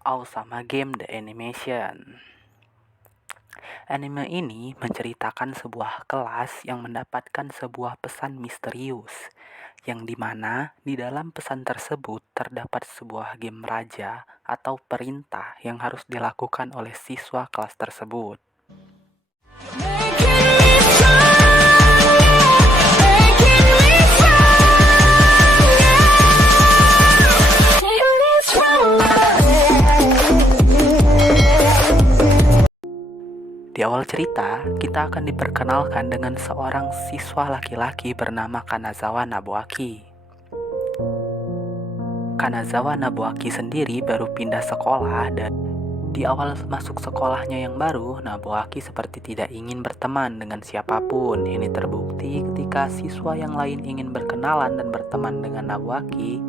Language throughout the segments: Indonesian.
Aosama Game The Animation. Anime ini menceritakan sebuah kelas yang mendapatkan sebuah pesan misterius, yang dimana di dalam pesan tersebut terdapat sebuah game raja atau perintah yang harus dilakukan oleh siswa kelas tersebut. Di awal cerita, kita akan diperkenalkan dengan seorang siswa laki-laki bernama Kanazawa Nobuaki. Kanazawa Nobuaki sendiri baru pindah sekolah dan di awal masuk sekolahnya yang baru, Nobuaki seperti tidak ingin berteman dengan siapapun. Ini terbukti ketika siswa yang lain ingin berkenalan dan berteman dengan Nobuaki,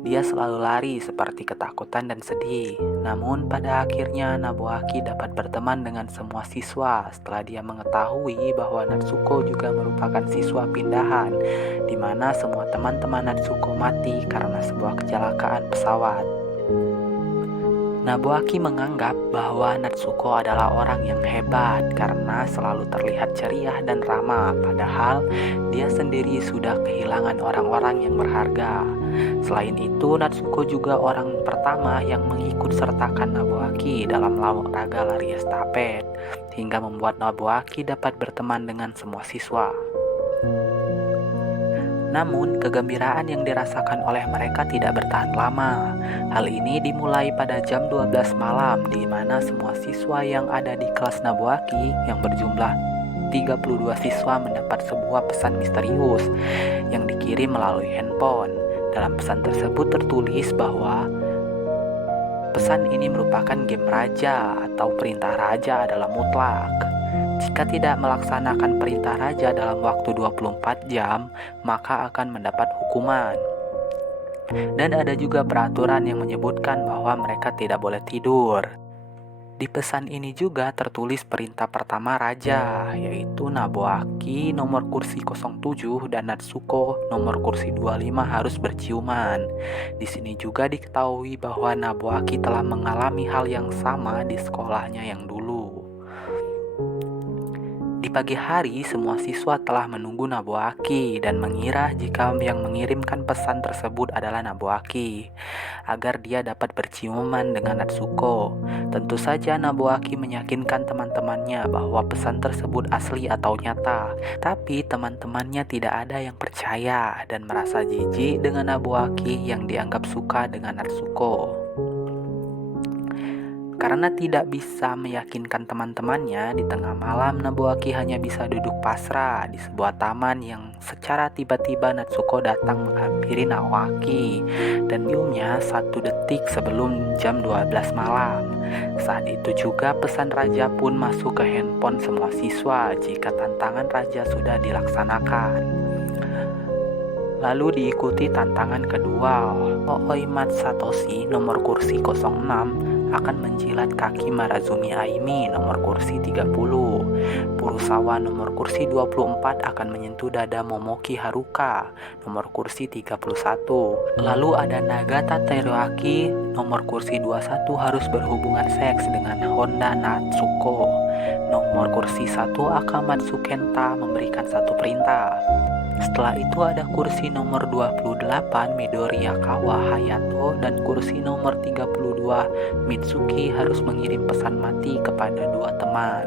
dia selalu lari seperti ketakutan dan sedih. Namun pada akhirnya Nobuaki dapat berteman dengan semua siswa setelah dia mengetahui bahwa Natsuko juga merupakan siswa pindahan, di mana semua teman-teman Natsuko mati karena sebuah kecelakaan pesawat. Nobuaki menganggap bahwa Natsuko adalah orang yang hebat karena selalu terlihat ceria dan ramah, padahal dia sendiri sudah kehilangan orang-orang yang berharga. Selain itu, Natsuko juga orang pertama yang mengikut sertakan Nobuaki dalam olahraga lari estafet, hingga membuat Nobuaki dapat berteman dengan semua siswa. Namun, kegembiraan yang dirasakan oleh mereka tidak bertahan lama. Hal ini dimulai pada jam 12 malam, di mana semua siswa yang ada di kelas Nobuaki yang berjumlah 32 siswa mendapat sebuah pesan misterius yang dikirim melalui handphone. Dalam pesan tersebut tertulis bahwa pesan ini merupakan game raja atau perintah raja adalah mutlak. Jika tidak melaksanakan perintah raja dalam waktu 24 jam, maka akan mendapat hukuman. Dan ada juga peraturan yang menyebutkan bahwa mereka tidak boleh tidur. Di pesan ini juga tertulis perintah pertama raja, yaitu Nobuaki nomor kursi 07 dan Natsuko nomor kursi 25 harus berciuman. Di sini juga diketahui bahwa Nobuaki telah mengalami hal yang sama di sekolahnya yang dulu. Di pagi hari, semua siswa telah menunggu Nobuaki dan mengira jika yang mengirimkan pesan tersebut adalah Nobuaki, agar dia dapat berciuman dengan Natsuko. Tentu saja Nobuaki meyakinkan teman-temannya bahwa pesan tersebut asli atau nyata, tapi teman-temannya tidak ada yang percaya dan merasa jijik dengan Nobuaki yang dianggap suka dengan Natsuko. Karena tidak bisa meyakinkan teman-temannya, di tengah malam Nobuaki hanya bisa duduk pasrah di sebuah taman yang secara tiba-tiba Natsuko datang menghampiri Nobuaki dan ciumnya 1 detik sebelum jam 12 malam. Saat itu juga pesan raja pun masuk ke handphone semua siswa jika tantangan raja sudah dilaksanakan. Lalu diikuti tantangan kedua. Ooimat Satoshi nomor kursi 06 akan menjilat kaki Marazumi Aimi nomor kursi 30. Furusawa nomor kursi 24 akan menyentuh dada Momoki Haruka nomor kursi 31. Lalu ada Nagata Teruaki nomor kursi 21 harus berhubungan seks dengan Honda Natsuko nomor kursi 1. Akamatsu Kenta memberikan satu perintah. Setelah itu ada kursi nomor 28 Midori Yakawa Hayato dan kursi nomor 32 Mitsuki harus mengirim pesan mati kepada 2 teman.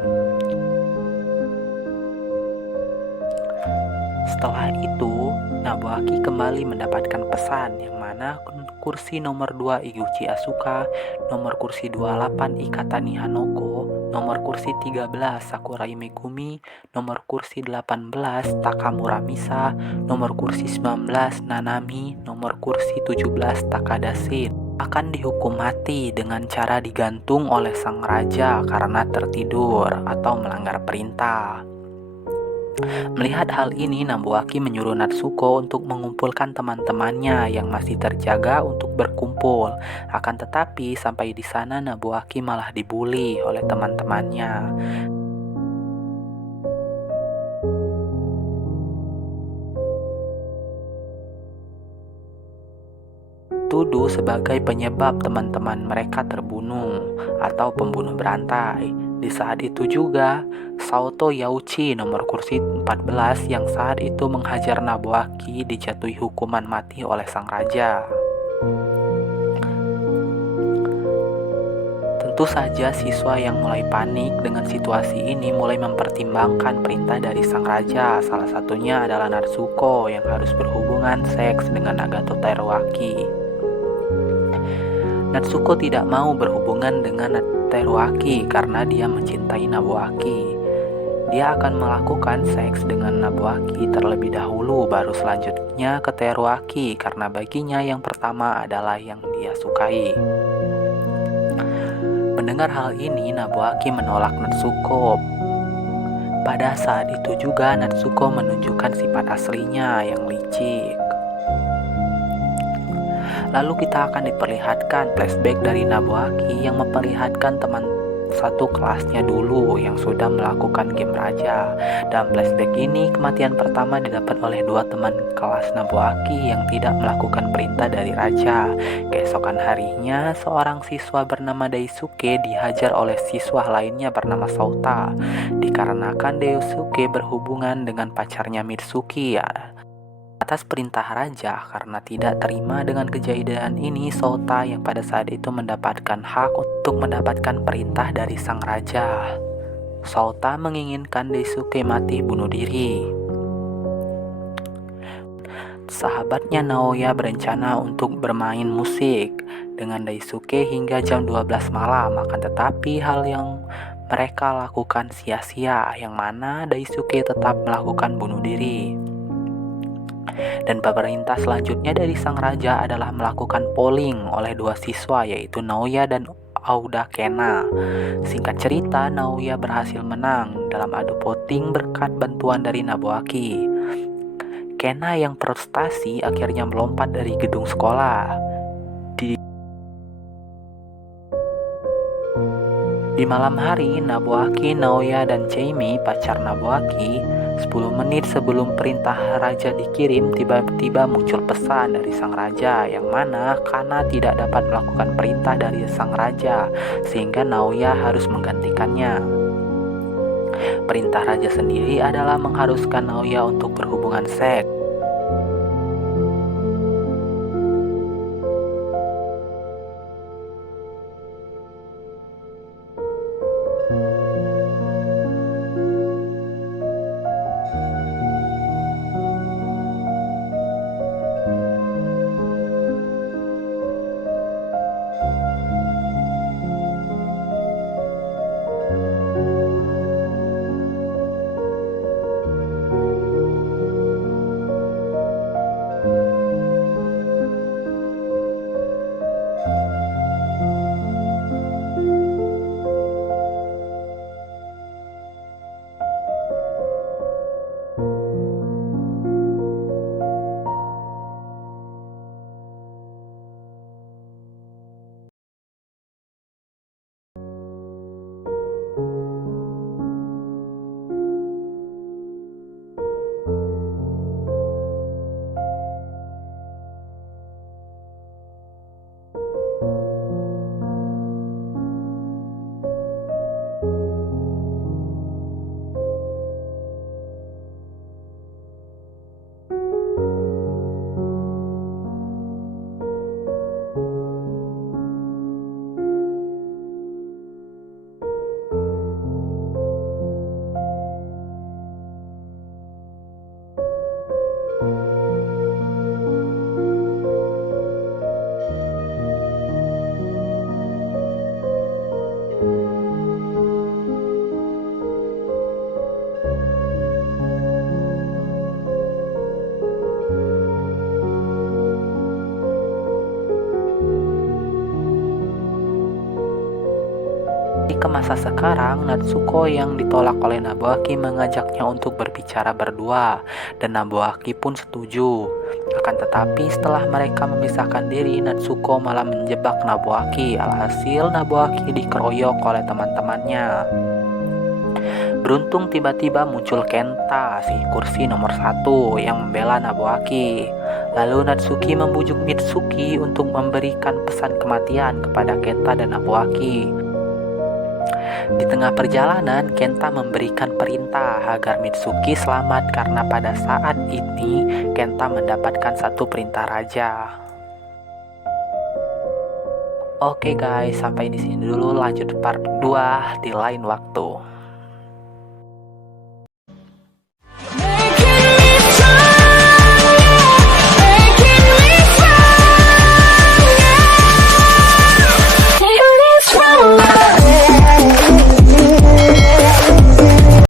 Setelah itu, Nobuaki kembali mendapatkan pesan yang mana kursi nomor 2 Iguchi Asuka, nomor kursi 28 Ikatani Hanoko, nomor kursi 13 Sakurai Megumi, nomor kursi 18 Takamura Misa, nomor kursi 19 Nanami, nomor kursi 17 Takada Shin akan dihukum mati dengan cara digantung oleh sang raja karena tertidur atau melanggar perintah. Melihat hal ini, Nobuaki menyuruh Natsuko untuk mengumpulkan teman-temannya yang masih terjaga untuk berkumpul. Akan tetapi, sampai di sana Nobuaki malah dibully oleh teman-temannya. Itu dituduh sebagai penyebab teman-teman mereka terbunuh atau pembunuh berantai. Di saat itu juga, Saoto Yauchi nomor kursi 14 yang saat itu menghajar Nobuaki dijatuhi hukuman mati oleh sang raja. Tentu saja siswa yang mulai panik dengan situasi ini mulai mempertimbangkan perintah dari sang raja. Salah satunya adalah Natsuko yang harus berhubungan seks dengan Nagato Teruaki. Natsuko tidak mau berhubungan dengan Teruaki karena dia mencintai Nobuaki. Dia akan melakukan seks dengan Nobuaki terlebih dahulu, baru selanjutnya ke Teruaki karena baginya yang pertama adalah yang dia sukai. Mendengar hal ini, Nobuaki menolak Natsuko. Pada saat itu juga Natsuko menunjukkan sifat aslinya yang licik. Lalu kita akan diperlihatkan flashback dari Nobuaki yang memperlihatkan teman satu kelasnya dulu yang sudah melakukan game raja. Dalam flashback ini, kematian pertama didapat oleh dua teman kelas Nobuaki yang tidak melakukan perintah dari raja. Keesokan harinya, seorang siswa bernama Daisuke dihajar oleh siswa lainnya bernama Sauta, dikarenakan Daisuke berhubungan dengan pacarnya Mitsuki atas perintah raja. Karena tidak terima dengan kejadian ini, Sauta yang pada saat itu mendapatkan hak untuk mendapatkan perintah dari sang raja. Sauta menginginkan Daisuke mati bunuh diri. Sahabatnya Naoya berencana untuk bermain musik dengan Daisuke hingga jam 12 malam. Akan tetapi hal yang mereka lakukan sia-sia, yang mana Daisuke tetap melakukan bunuh diri. Dan perintah selanjutnya dari sang raja adalah melakukan polling oleh dua siswa, yaitu Naoya dan Auda Kena. Singkat cerita, Naoya berhasil menang dalam adu voting berkat bantuan dari Nobuaki. Kena yang frustasi akhirnya melompat dari gedung sekolah. Di malam hari, Nobuaki, Naoya, dan Jamie, pacar Nobuaki, 10 menit sebelum perintah raja dikirim, tiba-tiba muncul pesan dari sang raja, yang mana Kana tidak dapat melakukan perintah dari sang raja, sehingga Naoya harus menggantikannya. Perintah raja sendiri adalah mengharuskan Naoya untuk berhubungan seks. Ke masa sekarang, Natsuko yang ditolak oleh Nobuaki mengajaknya untuk berbicara berdua, dan Nobuaki pun setuju. Akan tetapi setelah mereka memisahkan diri, Natsuko malah menjebak Nobuaki. Alhasil Nobuaki dikeroyok oleh teman-temannya. Beruntung tiba-tiba muncul Kenta, si kursi nomor 1 yang membela Nobuaki. Lalu Natsuki membujuk Mitsuki untuk memberikan pesan kematian kepada Kenta dan Nabuaki. Di tengah perjalanan, Kenta memberikan perintah agar Mitsuki selamat karena pada saat ini Kenta mendapatkan satu perintah raja. Oke guys, sampai di sini dulu, lanjut part 2 di lain waktu.